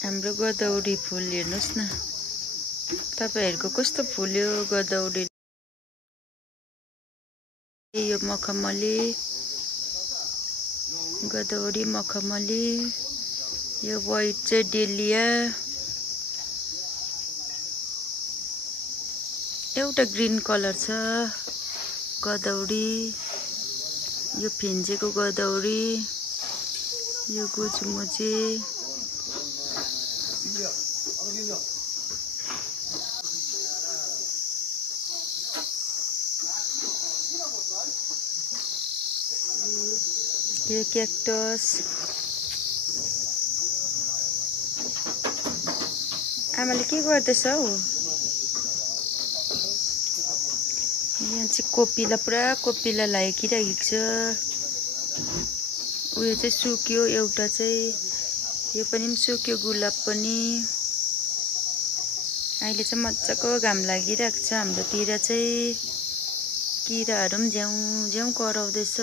हाम्रो गदौरी फुल हेर्नुस् न तपाईहरुको कस्तो फुल्यो गदौरी यो मखमली गदौरी मखमली यो व्हाइट चाहिँ डेलिया एउटा ग्रीन कलर छ गदौरी यो फिन्जेको गदौरी यो गुजमुजे यो क्याक्टस आमाले के गर्दैछ हौ यहाँ चाहिँ कोपिला पुरा कोपिला लागिराखेको छ उयो चाहिँ सुक्यो एउटा चाहिँ यो पनि सुक्यो गुलाब पनि अहिले चाहिँ मज्जाको घाम लागिरहेको छ हाम्रोतिर चाहिँ किराहरु पनि झ्याउ झ्याउ कराउँदैछ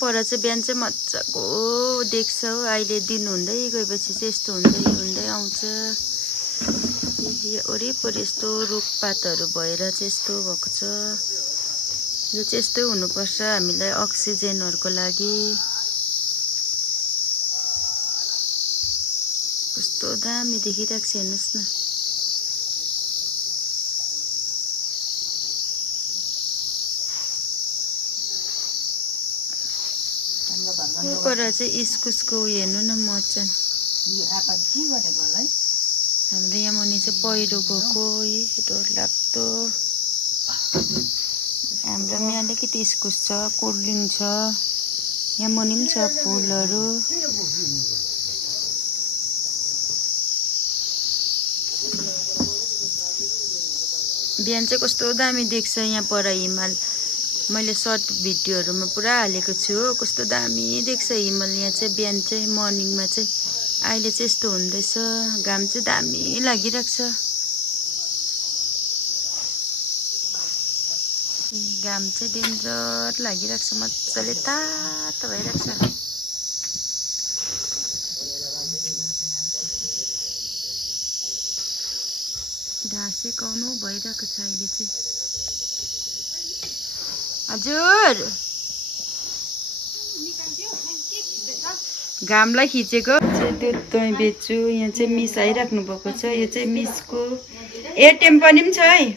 पर चाहिँ बिहान चाहिँ मज्जाको देख्छ हो अहिले दिन हुँदै गएपछि चाहिँ यस्तो हुँदै आउँछ यो वरिपरि यस्तो रुखपातहरु भएर चाहिँ यस्तो भएको छ यो चाहिँ यस्तो हुनुपर्छ हामीलाई अक्सिजनहरुको लागि कस्तो दामी देखिरहेको छ हेर्नुस् न यो पर चाहिँ इस्कुसको हेर्नु न मचन हाम्रो यहाँ मुनि चाहिँ पहिरो गएको डर लाग्दो हाम्रो यहाँ अलिकति इस्कुस छ कोल्ड्रिङ छ यहाँ मुनि पनि छ फुलहरु बिहान चाहिँ कस्तो दामी देख्छ यहाँ पर हिमाल मैले सर्ट भिडियोहरुमा पुरा हालेको छु हो कस्तो दामी देख्छ हिमाल यहाँ चाहिँ बिहान चाहिँ मर्निङमा चाहिँ अहिले चाहिँ यस्तो हुँदैछ घाम चाहिँ दामी लागिरहेको छ घाम चाहिँ डेन्जर लागिरहेको छ मज्जाले तातो भइरहेको छ घाँसे काउनु भइरहेको छ अहिले चाहिँ हजुर घामलाई खिचेको चाहिँ दुध दही बेच्छु यहाँ चाहिँ मिस आइराख्नु भएको छ यो चाहिँ मिसको एटिएम पनि छ है